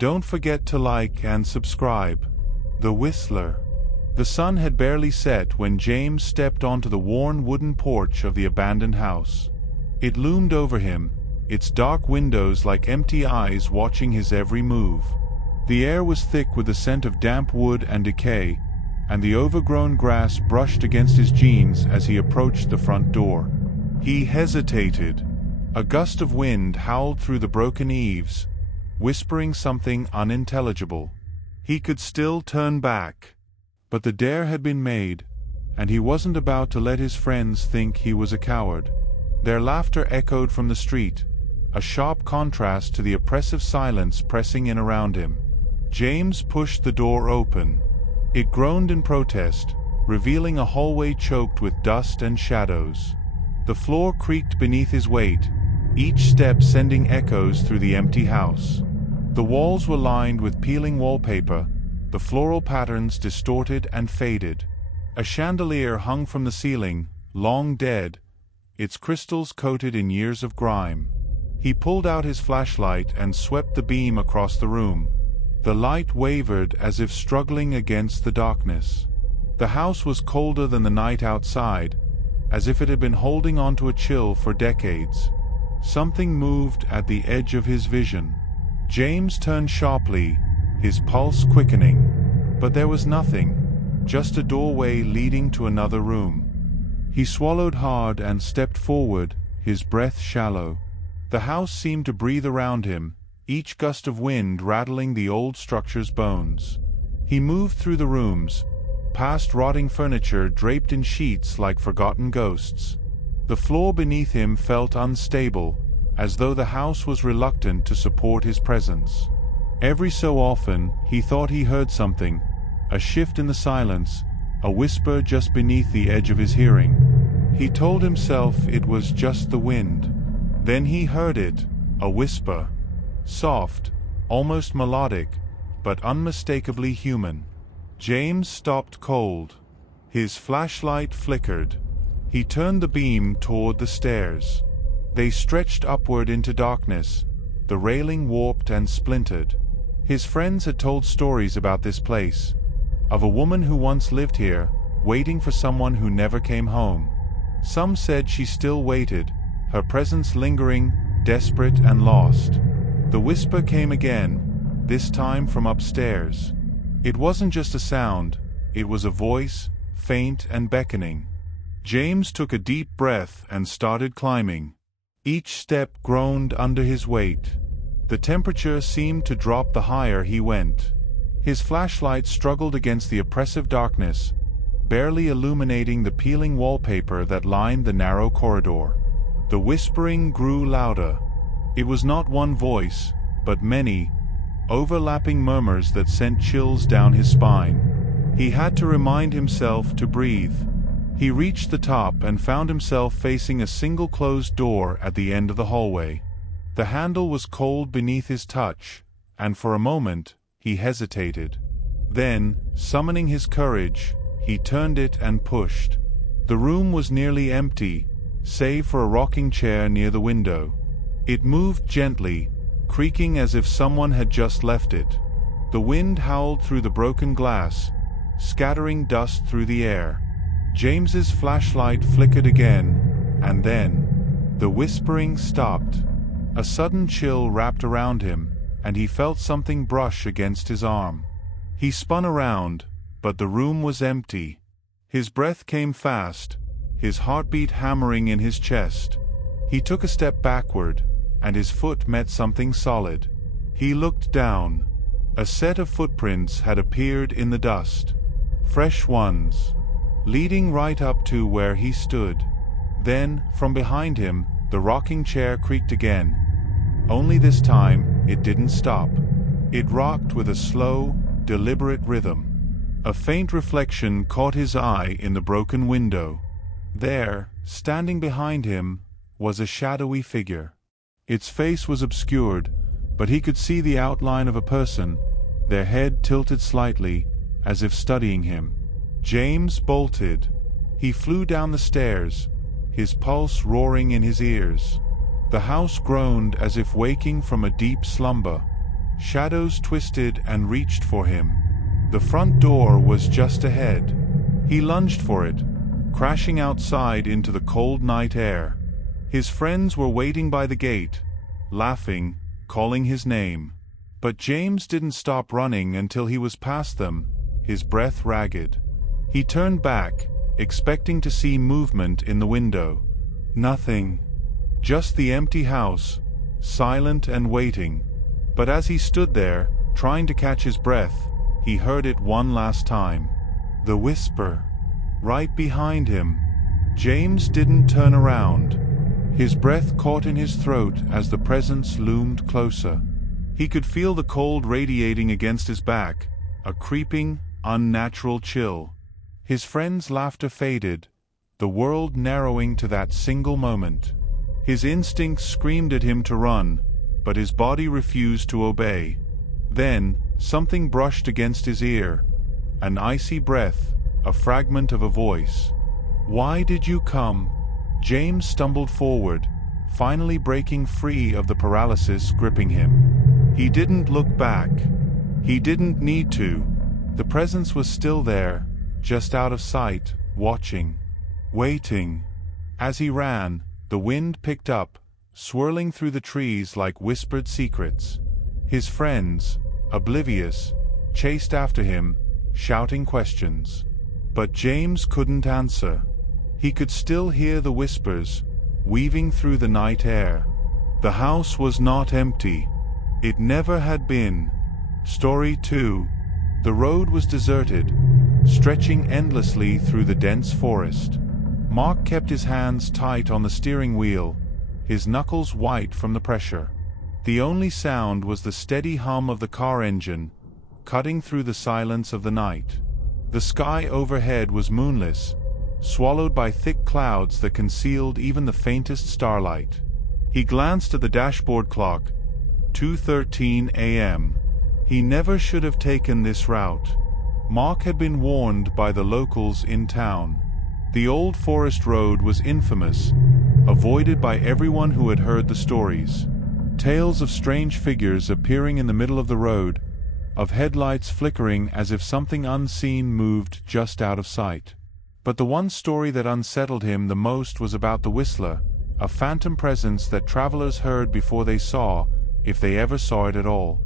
Don't forget to like and subscribe. The Whistler. The sun had barely set when James stepped onto the worn wooden porch of the abandoned house. It loomed over him, its dark windows like empty eyes watching his every move. The air was thick with the scent of damp wood and decay, and the overgrown grass brushed against his jeans as he approached the front door. He hesitated. A gust of wind howled through the broken eaves, whispering something unintelligible. He could still turn back, but the dare had been made, and he wasn't about to let his friends think he was a coward. Their laughter echoed from the street, a sharp contrast to the oppressive silence pressing in around him. James pushed the door open. It groaned in protest, revealing a hallway choked with dust and shadows. The floor creaked beneath his weight, each step sending echoes through the empty house. The walls were lined with peeling wallpaper, the floral patterns distorted and faded. A chandelier hung from the ceiling, long dead, its crystals coated in years of grime. He pulled out his flashlight and swept the beam across the room. The light wavered as if struggling against the darkness. The house was colder than the night outside, as if it had been holding on to a chill for decades. Something moved at the edge of his vision. James turned sharply, his pulse quickening. But there was nothing, just a doorway leading to another room. He swallowed hard and stepped forward, his breath shallow. The house seemed to breathe around him, each gust of wind rattling the old structure's bones. He moved through the rooms, past rotting furniture draped in sheets like forgotten ghosts. The floor beneath him felt unstable, as though the house was reluctant to support his presence. Every so often, he thought he heard something, a shift in the silence, a whisper just beneath the edge of his hearing. He told himself it was just the wind. Then he heard it, a whisper. Soft, almost melodic, but unmistakably human. James stopped cold. His flashlight flickered. He turned the beam toward the stairs. They stretched upward into darkness, the railing warped and splintered. His friends had told stories about this place, of a woman who once lived here, waiting for someone who never came home. Some said she still waited, her presence lingering, desperate and lost. The whisper came again, this time from upstairs. It wasn't just a sound, it was a voice, faint and beckoning. James took a deep breath and started climbing. Each step groaned under his weight. The temperature seemed to drop the higher he went. His flashlight struggled against the oppressive darkness, barely illuminating the peeling wallpaper that lined the narrow corridor. The whispering grew louder. It was not one voice, but many, overlapping murmurs that sent chills down his spine. He had to remind himself to breathe. He reached the top and found himself facing a single closed door at the end of the hallway. The handle was cold beneath his touch, and for a moment, he hesitated. Then, summoning his courage, he turned it and pushed. The room was nearly empty, save for a rocking chair near the window. It moved gently, creaking as if someone had just left it. The wind howled through the broken glass, scattering dust through the air. James's flashlight flickered again, and then the whispering stopped. A sudden chill wrapped around him, and he felt something brush against his arm. He spun around, but the room was empty. His breath came fast, his heartbeat hammering in his chest. He took a step backward, and his foot met something solid. He looked down. A set of footprints had appeared in the dust. Fresh ones, leading right up to where he stood. Then, from behind him, the rocking chair creaked again. Only this time, it didn't stop. It rocked with a slow, deliberate rhythm. A faint reflection caught his eye in the broken window. There, standing behind him, was a shadowy figure. Its face was obscured, but he could see the outline of a person, their head tilted slightly, as if studying him. James bolted. He flew down the stairs, his pulse roaring in his ears. The house groaned as if waking from a deep slumber. Shadows twisted and reached for him. The front door was just ahead. He lunged for it, crashing outside into the cold night air. His friends were waiting by the gate, laughing, calling his name. But James didn't stop running until he was past them, his breath ragged. He turned back, expecting to see movement in the window. Nothing. Just the empty house, silent and waiting. But as he stood there, trying to catch his breath, he heard it one last time. The whisper. Right behind him. James didn't turn around. His breath caught in his throat as the presence loomed closer. He could feel the cold radiating against his back, a creeping, unnatural chill. His friends' laughter faded, the world narrowing to that single moment. His instincts screamed at him to run, but his body refused to obey. Then, something brushed against his ear. An icy breath, a fragment of a voice. "Why did you come?" James stumbled forward, finally breaking free of the paralysis gripping him. He didn't look back. He didn't need to. The presence was still there, just out of sight, watching, waiting. As he ran, the wind picked up, swirling through the trees like whispered secrets. His friends, oblivious, chased after him, shouting questions. But James couldn't answer. He could still hear the whispers, weaving through the night air. The house was not empty. It never had been. Story 2. The road was deserted, stretching endlessly through the dense forest. Mark kept his hands tight on the steering wheel, his knuckles white from the pressure. The only sound was the steady hum of the car engine, cutting through the silence of the night. The sky overhead was moonless, swallowed by thick clouds that concealed even the faintest starlight. He glanced at the dashboard clock, 2:13 a.m. He never should have taken this route. Mark had been warned by the locals in town. The old forest road was infamous, avoided by everyone who had heard the stories. Tales of strange figures appearing in the middle of the road, of headlights flickering as if something unseen moved just out of sight. But the one story that unsettled him the most was about the Whistler, a phantom presence that travelers heard before they saw, if they ever saw it at all.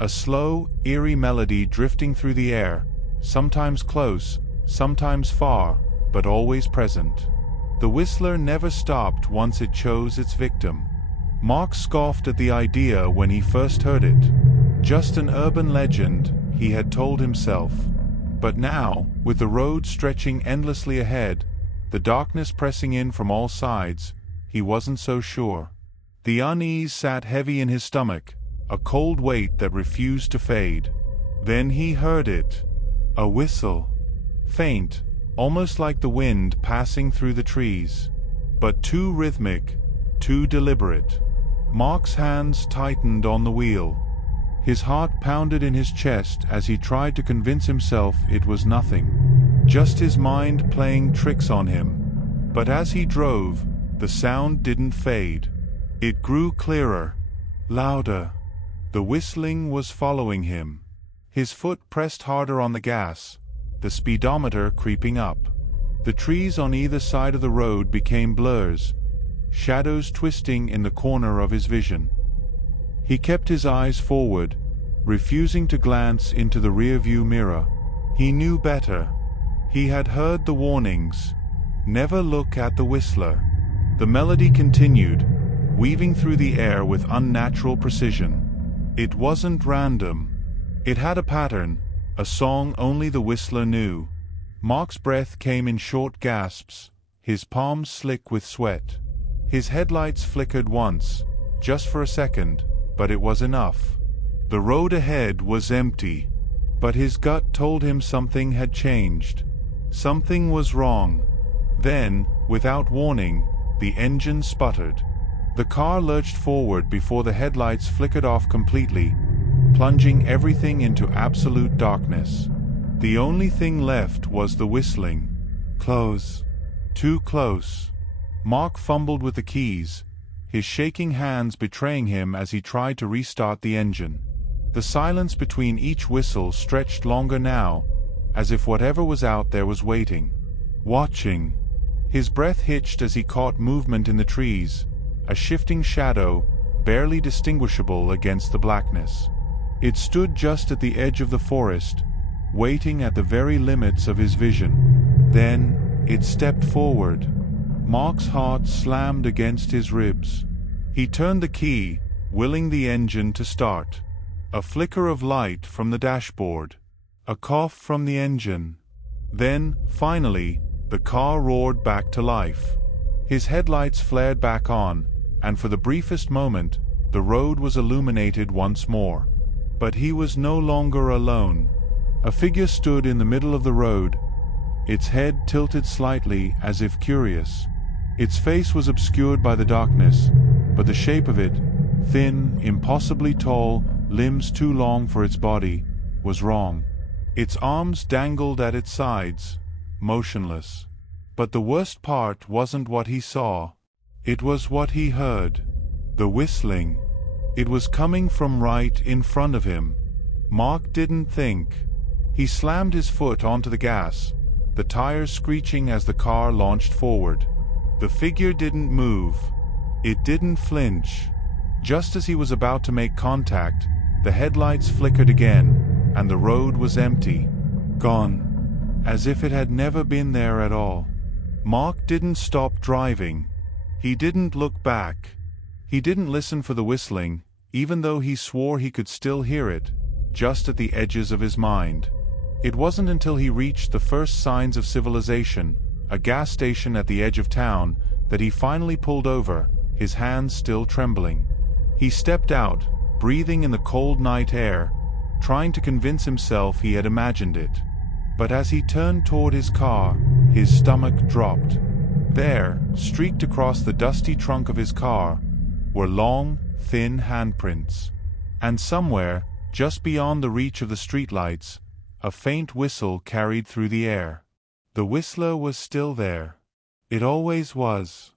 A slow, eerie melody drifting through the air, sometimes close, sometimes far, but always present. The Whistler never stopped once it chose its victim. Mark scoffed at the idea when he first heard it. Just an urban legend, he had told himself. But now, with the road stretching endlessly ahead, the darkness pressing in from all sides, he wasn't so sure. The unease sat heavy in his stomach, a cold weight that refused to fade. Then he heard it. A whistle. Faint, almost like the wind passing through the trees. But too rhythmic, too deliberate. Mark's hands tightened on the wheel. His heart pounded in his chest as he tried to convince himself it was nothing. Just his mind playing tricks on him. But as he drove, the sound didn't fade. It grew clearer, louder. The whistling was following him. His foot pressed harder on the gas, the speedometer creeping up. The trees on either side of the road became blurs, shadows twisting in the corner of his vision. He kept his eyes forward, refusing to glance into the rearview mirror. He knew better. He had heard the warnings. Never look at the Whistler. The melody continued, weaving through the air with unnatural precision. It wasn't random. It had a pattern, a song only the Whistler knew. Mark's breath came in short gasps, his palms slick with sweat. His headlights flickered once, just for a second, but it was enough. The road ahead was empty, but his gut told him something had changed. Something was wrong. Then, without warning, the engine sputtered. The car lurched forward before the headlights flickered off completely, plunging everything into absolute darkness. The only thing left was the whistling. Close. Too close. Mark fumbled with the keys, his shaking hands betraying him as he tried to restart the engine. The silence between each whistle stretched longer now, as if whatever was out there was waiting, watching. His breath hitched as he caught movement in the trees, a shifting shadow, barely distinguishable against the blackness. It stood just at the edge of the forest, waiting at the very limits of his vision. Then, it stepped forward. Mark's heart slammed against his ribs. He turned the key, willing the engine to start. A flicker of light from the dashboard. A cough from the engine. Then, finally, the car roared back to life. His headlights flared back on, and for the briefest moment, the road was illuminated once more. But he was no longer alone. A figure stood in the middle of the road, its head tilted slightly as if curious. Its face was obscured by the darkness, but the shape of it, thin, impossibly tall, limbs too long for its body, was wrong. Its arms dangled at its sides, motionless. But the worst part wasn't what he saw. It was what he heard. The whistling. It was coming from right in front of him. Mark didn't think. He slammed his foot onto the gas, the tires screeching as the car launched forward. The figure didn't move. It didn't flinch. Just as he was about to make contact, the headlights flickered again, and the road was empty. Gone. As if it had never been there at all. Mark didn't stop driving. He didn't look back. He didn't listen for the whistling, even though he swore he could still hear it, just at the edges of his mind. It wasn't until he reached the first signs of civilization, a gas station at the edge of town, that he finally pulled over, his hands still trembling. He stepped out, breathing in the cold night air, trying to convince himself he had imagined it. But as he turned toward his car, his stomach dropped. There, streaked across the dusty trunk of his car, were long, thin handprints. And somewhere, just beyond the reach of the streetlights, a faint whistle carried through the air. The whistler was still there. It always was.